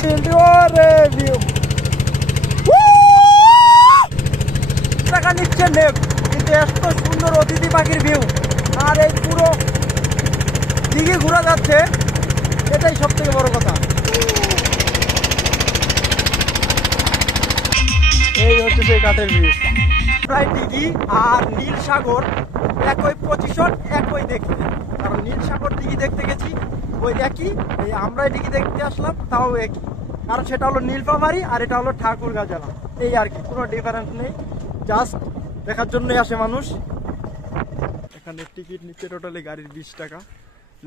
View টাকা নিচ্ছে নেপ কিন্তু এত সুন্দর অতিথি পাখির ভিউ আর এই পুরো দিকে ঘোরা যাচ্ছে এটাই সব থেকে বড় কথা এই হচ্ছে সেই কাঠের ব্রিজ প্রায় দিঘি আর নীল সাগর একই পজিশন একই দেখতে কারণ নীল সাগর দিঘি দেখতে গেছি ওই একই এই আমরাই দেখতে আসলাম, তাও একই। কারণ সেটা হলো নীলফামারি আর এটা হলো ঠাকুরগাঁ জেলা। এই আর কি, কোনো ডিফারেন্স নেই। জাস্ট দেখার জন্যই আসে মানুষ। এখানে টিকিট নিচ্ছে টোটালি গাড়ির বিশ টাকা।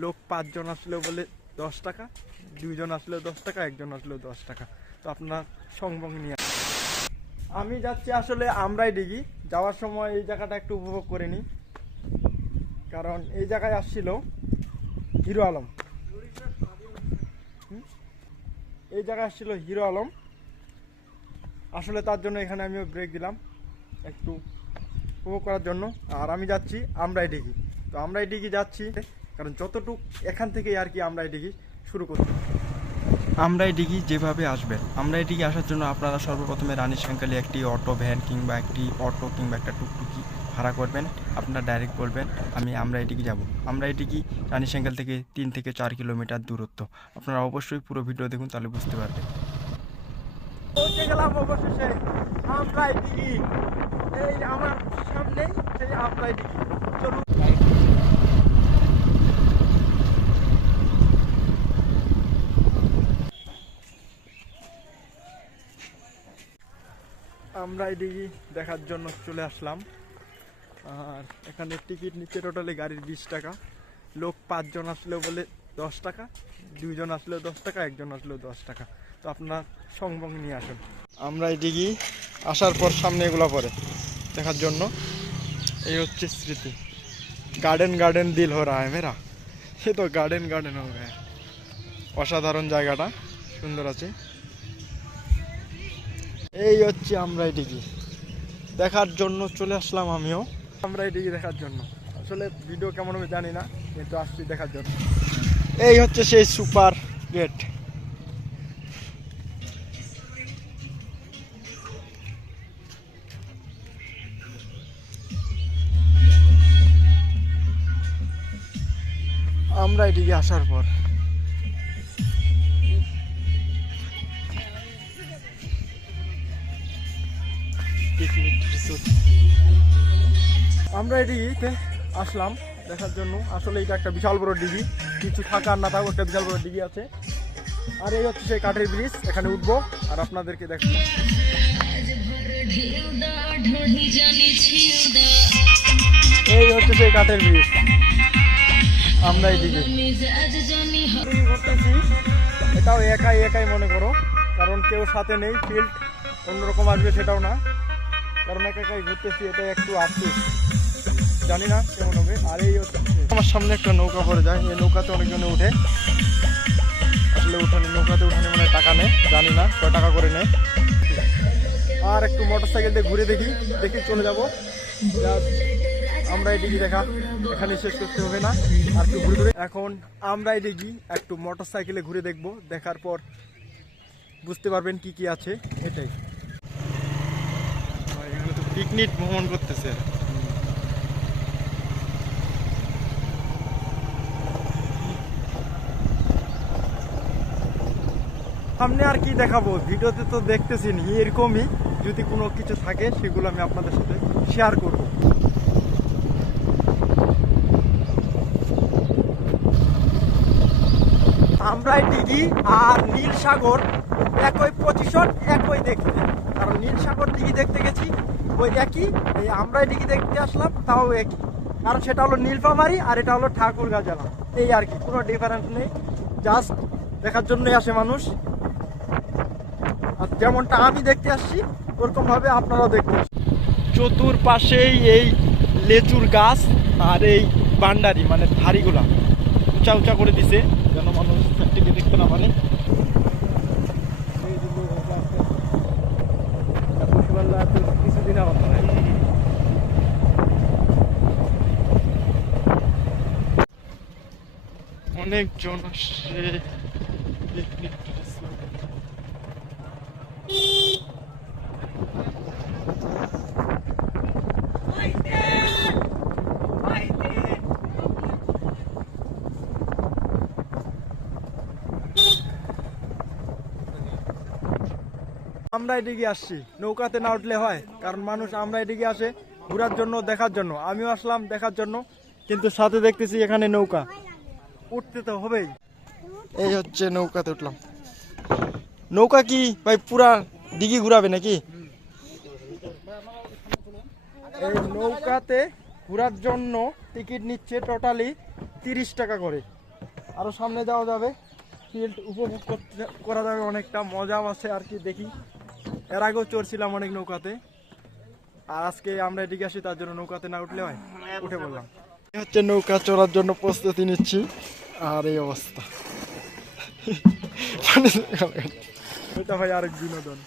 লোক পাঁচজন আসলেও বলে দশ টাকা, দুইজন আসলেও দশ টাকা, একজন আসলেও দশ টাকা। তো আপনার সংবং নিয়ে আমি যাচ্ছি আসলে আমরাই ডিগি। যাওয়ার সময় এই জায়গাটা একটু উপভোগ করে নিই। কারণ এই জায়গায় আসছিল হিরো আলম। এই জায়গায় আসছিল হিরো আলম। আসলে তার জন্য এখানে আমিও ব্রেক দিলাম একটু উপভোগ করার জন্য। আর আমি যাচ্ছি আমরাই ডিগি। তো আমরাই ডিগি যাচ্ছি, কারণ যতটুক এখান থেকেই আর কি আমরাই ডিগি শুরু করছি। আমরাই ডিগি যেভাবে আসবেন। আমরাই ডিগি আসার জন্য আপনারা সর্বপ্রথমে রানী সাঙ্কালি একটি অটো, ভ্যান কিংবা একটি অটো কিংবা একটা টুকটুকি ভাড়া করবেন, আপনারা ডাইরেক্ট বলবেন, আমি আমরাই ডিগি যাব। আমরাই ডিগি রানী সাঙ্কাল থেকে তিন থেকে চার কিলোমিটার দূরত্ব। আপনারা অবশ্যই পুরো ভিডিও দেখুন, তাহলে বুঝতে পারবেন। এই আমার চলুন। আমরা এদিকে দেখার জন্য চলে আসলাম। আর এখানে টিকিট নিচ্ছে টোটালি গাড়ির বিশ টাকা। লোক পাঁচজন আসলেও বলে দশ টাকা, দুইজন আসলেও দশ টাকা, একজন আসলেও দশ টাকা। তো আপনার সংবং নিয়ে আসুন। আমরা এদিকে আসার পর সামনে এগুলো পরে, দেখার জন্য। এই হচ্ছে স্মৃতি। গার্ডেন গার্ডেন দিল হো মেরা সে তো গার্ডেন গার্ডেন হো গয়া অসাধারণ জায়গাটা, সুন্দর আছে। এই হচ্ছে আমরা এদিকে। দেখার জন্য চলে আসলাম আমিও। আমরা এদিকে দেখার জন্য। আসলে ভিডিও কেমন হবে জানি না কিন্তু আসছি দেখার জন্য। এই হচ্ছে সেই সুপার গেট। আমরা এদিকে আসার পর। আমরা এদিকে আসলাম দেখার জন্য। আসলে এটা একটা বিশাল বড় ডিগি। কিছু থাকার না থাকুক একটা বিশাল বড় ডিগি আছে। আর এই হচ্ছে সেই কাঠের ব্রিজ, এখানে উঠবো আর আপনাদেরকে দেখব। এই হচ্ছে সেই কাঠের ব্রিজ। আমরা এইদিকে করতেছি এটাও একাই একাই মনে করো, কারণ কেউ সাথে নেই ফিল্ড অন্যরকম আসবে সেটাও না। কারণ একা একাই ঘুরতেছি এটা একটু আফসোস জানি না কেমন হবে, আর এই আমার সামনে একটা নৌকা পড়ে যায়। এই নৌকাতে অনেকজনে উঠে। আসলে উঠানে নৌকাতে উঠানে মানে টাকা নেয়, জানি না, কয় টাকা করে নেয়। আর একটু মোটর সাইকেল দিয়ে ঘুরে দেখি দেখি চলে যাব। আমরা এদিকে দেখা এখানে শেষ করতে হবে না। আর একটু ঘুরে এখন আমরা এদিকে একটু মোটর সাইকেলে ঘুরে দেখব, দেখার পর বুঝতে পারবেন কি কি আছে, এটাই। পিকনিক ভ্রমণ করতেছে। সামনে আর কি দেখাবো? ভিডিওতে তো দেখতেছেন এরকমই। যদি কোনো কিছু থাকে, সেগুলো আমি আপনাদের সাথে শেয়ার করব। আমরা ডিগি আর নীল সাগর একই পজিশন একই দেখতে। কারণ নীল সাগর দিঘি দেখতে গেছি, ওই একই। এই আমরাই দিঘি দেখতে আসলাম, তাও একই। কারণ সেটা হলো নীলফামারি আর এটা হলো ঠাকুরগাঁ জেলা। এই আর কি, কোনো ডিফারেন্স নেই। জাস্ট দেখার জন্যই আসে মানুষ। আর যেমনটা আমি দেখতে আসছি ওরকম ভাবে আপনারাও দেখতে আসছেন। চতুর্পাশেই এই লেচুর গাছ আর এই বান্ডারি মানে ধারিগুলা উঁচা উঁচা করে দিছে, যেন মানুষ থেকে দেখতে না পারে। আমার অনেকজন আসছে। পিকনিক আমরা এদিকে আসছি। নৌকাতে না উঠলে হয় কারণ মানুষ আমরা এদিকে আসে ঘোরার জন্য দেখার জন্য। আমিও আসলাম দেখার জন্য কিন্তু সাথে দেখতেছি এখানে নৌকা। উঠতে তো হবেই। এই হচ্ছে নৌকাতে উঠলাম। নৌকা কি ভাই পুরা দিঘি ঘুরাবে নাকি? এই নৌকাতে ঘোরার জন্য টিকিট নিচ্ছে টোটালি তিরিশ টাকা করে। আরও সামনে যাওয়া যাবে ফিল্ড উপভোগ করতে করা যাবে অনেকটা মজাও আছে আর কি দেখি। এর আগেও চড়ছিলাম অনেক নৌকাতে। আর আজকে আমরা এদিকে আসি, তার জন্য নৌকাতে না উঠলে হয়? উঠে বললাম হচ্ছে নৌকা চড়ার জন্য প্রস্তুতি নিচ্ছি। আর এই অবস্থা। এটা ভাই আরেক বিনোদন।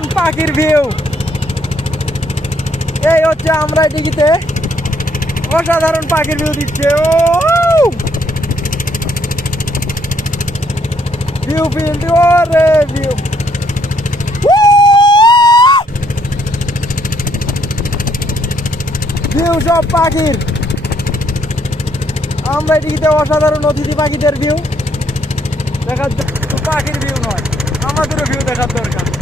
অসাধারণ পাখির ভিউ এই হচ্ছে আমরা এদিকে। অসাধারণ পাখির ভিউ দিচ্ছে। ও ভিউ ফিল্ড ওরে ভিউ ভিউ সব পাখির। আমরা এদিকে অসাধারণ অতিথি পাখিদের ভিউ দেখার পাখির ভিউ নয়, আমাদেরও ভিউ দেখার দরকার।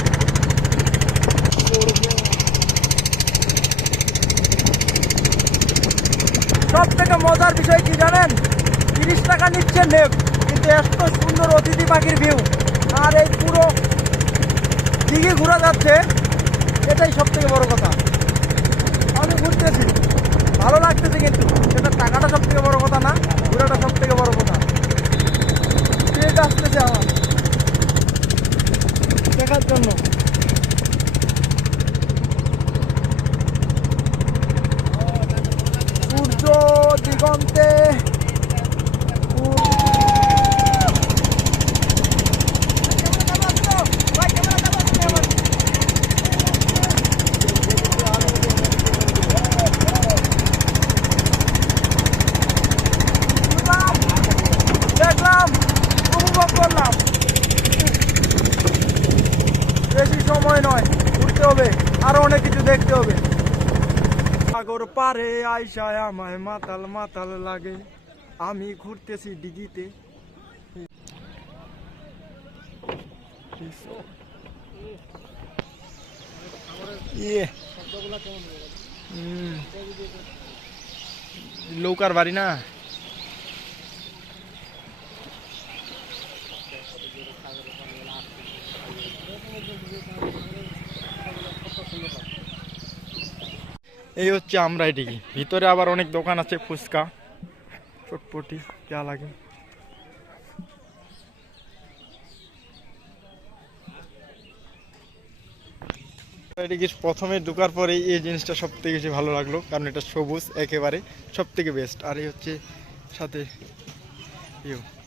সব থেকে মজার বিষয় কি জানেন? তিরিশ টাকা নিচ্ছে নেব কিন্তু এত সুন্দর অতিথি পাখির ভিউ আর এই পুরো দিকে ঘোরা যাচ্ছে, এটাই সব থেকে বড় কথা। আমি ঘুরতেছি, ভালো লাগতেছে কিন্তু সেটা টাকাটা সব থেকে বড় কথা না, ঘোরাটা সব থেকে বড় কথা। আসতেছে আমার। দেখার জন্য। gone সাগর পারে আইসায় আমায় মাতাল মাতাল লাগে। আমি ঘুরতেছি ডিগিতে। ইয়ে। লৌকার বাড়ি না? এই হচ্ছে আমরা এদিকে। ভিতরে আবার অনেক দোকান আছে, ফুচকা। চটপটি, যা লাগে। প্রথমে ঢুকার পরে এই জিনিসটা সব থেকে বেশি ভালো লাগল, কারণ এটা সবুজ, একেবারে সব থেকে বেস্ট আর এই হচ্ছে সাথে ইয়ে।